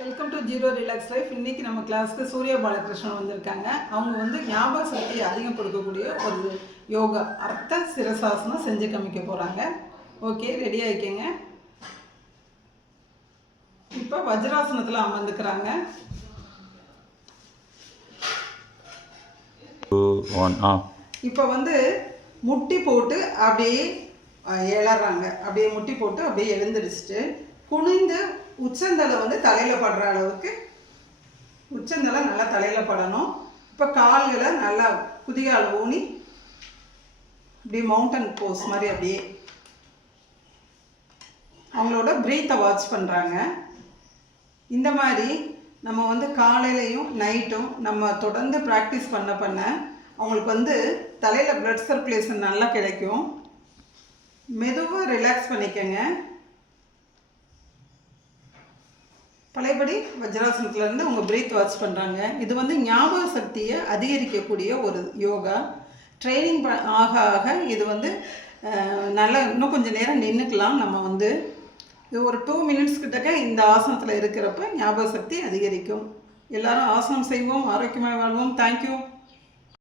Welcome to zero relax life. இன்றைக்கி நம்ம கிளாஸ்க்கு சூர்யா பாலகிருஷ்ணன் வந்திருக்காங்க. அவங்க வந்து ஞாபக சக்தியை அதிகப்படுத்தக்கூடிய ஒரு யோகா அர்த்த சிரசாசனம் செஞ்சு காமிக்க போகிறாங்க. ஓகே, ரெடி ஆகிக்கங்க. இப்போ வஜ்ராசனத்தில் அமர்ந்துக்கிறாங்க. இப்போ வந்து முட்டி போட்டு அப்படியே எழறாங்க. அப்படியே முட்டி போட்டு அப்படியே எழுந்திரிச்சிட்டு குனிந்து உச்சந்தலை வந்து தலையில் படுற அளவுக்கு உச்சந்தலை நல்லா தலையில் படணும். இப்போ கால்களை நல்லா குதிகால் ஊனி அப்படியே மவுண்டன் போஸ் மாதிரி அப்படியே அவங்களோட ப்ரீத்தை வாட்ச் பண்ணுறாங்க. இந்த மாதிரி நம்ம வந்து காலையிலையும் நைட்டும் நம்ம தொடர்ந்து ப்ராக்டிஸ் பண்ண அவங்களுக்கு வந்து தலையில் ப்ளட் சர்க்குலேஷன் நல்லா கிடைக்கும். மெதுவாக ரிலாக்ஸ் பண்ணிக்கங்க. பழையபடி வஜ்ராசனத்துலேருந்து உங்கள் பிரீத் வாட்ச் பண்ணுறாங்க. இது வந்து ஞாபக சக்தியை அதிகரிக்கக்கூடிய ஒரு யோகா. ட்ரைனிங் ஆக ஆக இது வந்து நல்லா இன்னும் கொஞ்சம் நேரம் நின்றுக்கலாம். நம்ம வந்து இது ஒரு 2 மினிட்ஸ் கிட்டக்க இந்த ஆசனத்தில் இருக்கிறப்ப ஞாபக சக்தி அதிகரிக்கும். எல்லாரும் ஆசனம் செய்வோம், ஆரோக்கியமாக வாழ்வோம். தேங்க்யூ.